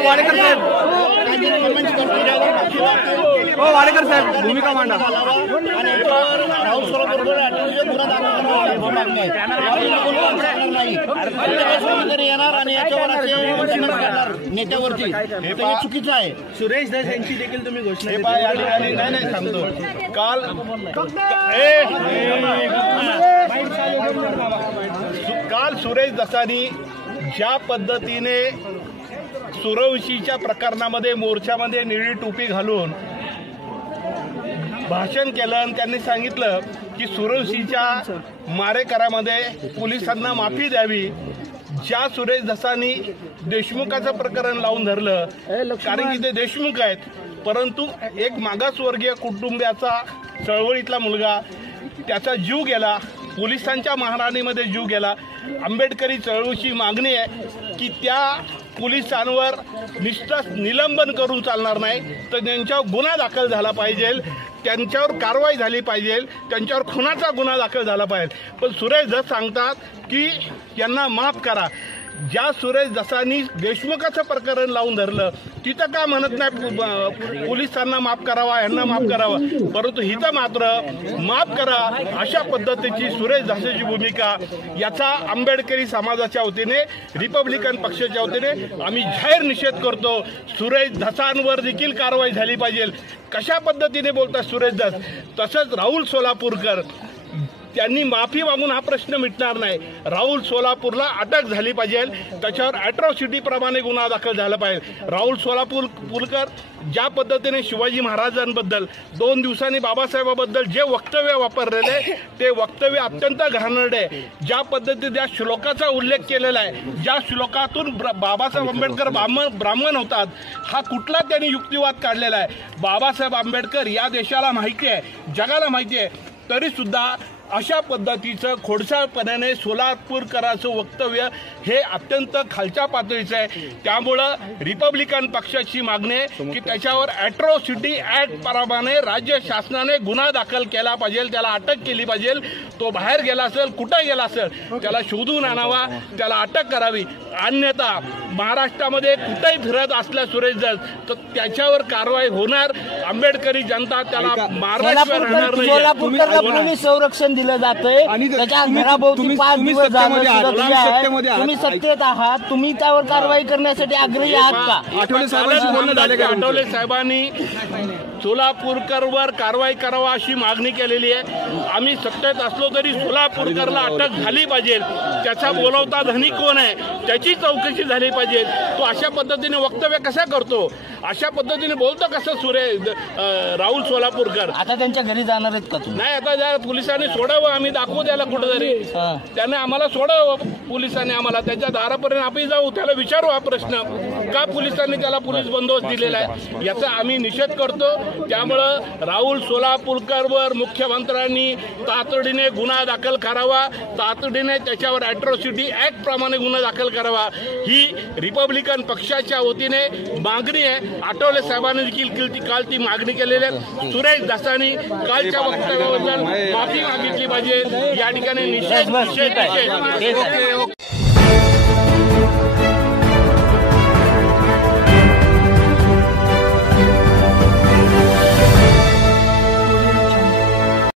साहेब, वाडेकर साहेब, हो वाडेकर साहेब, भूमिका मांडा। येणार आणि याच्यावर नेत्यावरती हे चुकीचं आहे। सुरेश धस यांची देखील तुम्ही घोषणा नाही सांगतो काल सुरेश धसांनी ज्या पद्धतीने सूर्यवंशीच्या प्रकरणामध्ये मोर्चामध्ये निळी टोपी घालून भाषण केलं आणि त्यांनी सांगितलं की सूर्यवंशीच्या मारेकऱ्यामध्ये पोलिसांना माफी द्यावी। ज्या सुरेश धसांनी देशमुखाचं प्रकरण लावून धरलं, कारण की ते देशमुख आहेत, परंतु एक मागासवर्गीय कुटुंबाचा चळवळीतला मुलगा, त्याचा जीव गेला, पोलिसांच्या महाराणीमध्ये जीव गेला। आंबेडकरी चळवळीची मागणी आहे की त्या पोलिसांवर नुसतं निलंबन करून चालणार नाही, तर त्यांच्यावर गुन्हा दाखल झाला पाहिजे, त्यांच्यावर कारवाई झाली पाहिजे, त्यांच्यावर खुनाचा गुन्हा दाखल झाला पाहिजे। पण सुरेश धस सांगतात की यांना माफ करा। ज्या सुरेश धसांनी देशमुखाचं प्रकरण लावून धरलं तिथं का म्हणत नाही पोलिसांना माफ करावा, यांना माफ करावं, परंतु हिथं मात्र माफ करा अशा पद्धतीची सुरेश धसांची भूमिका, याचा आंबेडकरी समाजाच्या वतीने, रिपब्लिकन पक्षाच्या वतीने आम्ही जाहीर निषेध करतो। सुरेश धसांवर देखील कारवाई झाली पाहिजे। कशा पद्धतीने बोलतात सुरेश धस? तसंच राहुल सोलापूरकर, त्यांनी माफी मागून हा प्रश्न मिटणार नाही। राहुल सोलापूरला अटक झाली पाहिजे, त्याच्यावर अॅट्रॉसिटी प्रमाणे गुन्हा दाखल झाला पाहिजे। राहुल सोलापूरकर ज्या पद्धतीने शिवाजी महाराजांबद्दल 2 दिवसांनी बाबासाहेबांबद्दल जे वक्तव्य वापरलेले ते वक्तव्य अत्यंत घाणेरडे, ज्या पद्धतीने त्या श्लोकाचा उल्लेख केलेला आहे, ज्या श्लोकातून बाबासाहेब आंबेडकर ब्राह्मण होतात, हा कुठला त्यांनी युक्तिवाद काढलेला आहे? बाबासाहेब आंबेडकर या देशाला माहिती आहे, जगाला माहिती आहे, तरी सुद्धा अशा पद्धतीचं खोडसाळपणाने सोलापूरकरांचं वक्तव्य हे अत्यंत खालच्या पातळीचं आहे। त्यामुळं रिपब्लिकन पक्षाची मागणी आहे की त्याच्यावर अॅट्रॉसिटी ॲक्ट प्रमाणे राज्य शासनाने गुन्हा दाखल केला पाहिजे, त्याला अटक केली पाहिजे। तो बाहेर गेला असेल, कुठं गेला असेल, त्याला शोधून आणावा, त्याला अटक करावी। अन्यथा महाराष्ट्रामध्ये कुठेही फिरत असल्या सुरेश धस तर त्याच्यावर कारवाई होणार। आंबेडकरी जनता त्याला मारल्याशिवाय राहणार नाही। संरक्षण दिलं जातंय, त्याच्या घराभोवती 5 दिवस तुम्ही सत्तेत आहात, तुम्ही त्यावर कारवाई करण्यासाठी आग्रही आहात का? आठवले साहेबांनी सोलापूरकरवर कारवाई करावा अशी मागणी केलेली आहे। आम्ही सत्तेत असलो तरी सोलापूरकरला अटक झाली पाहिजे, त्याचा बोलवता धनी कोण आहे त्याची चौकशी झाली पाहिजे। तो अशा पद्धतीने वक्तव्य कसा करतो, अशा पद्धतीने बोलतो कसं राहुल सोलापूरकर? आता त्यांच्या घरी जाणार आहेत का? नाही, आता ज्या पोलिसांनी सोडावं, आम्ही दाखवू त्याला कुठेतरी, त्याने आम्हाला सोडावं, पोलिसांनी आम्हाला त्याच्या दारापर्यंत आपण जाऊ, त्याला विचारू हा प्रश्न का पोलिसांनी त्याला पोलीस बंदोबस्त दिलेला आहे, याचा आम्ही निषेध करतो। त्यामुळं राहुल सोलापूरकरवर मुख्यमंत्र्यांनी तातडीने गुन्हा दाखल करावा, तातडीने त्याच्यावर अॅट्रॉसिटी ॲक्ट प्रमाणे गुन्हा दाखल करावा, ही रिपब्लिकन पक्षाच्या वतीने मागणी आहे। आठवले साहेबांनी देखील काल ती मागणी केलेली आहे। सुरेश धसांनी कालच्या वक्तव्याबद्दल माफी मागितली पाहिजे, या ठिकाणी निषेध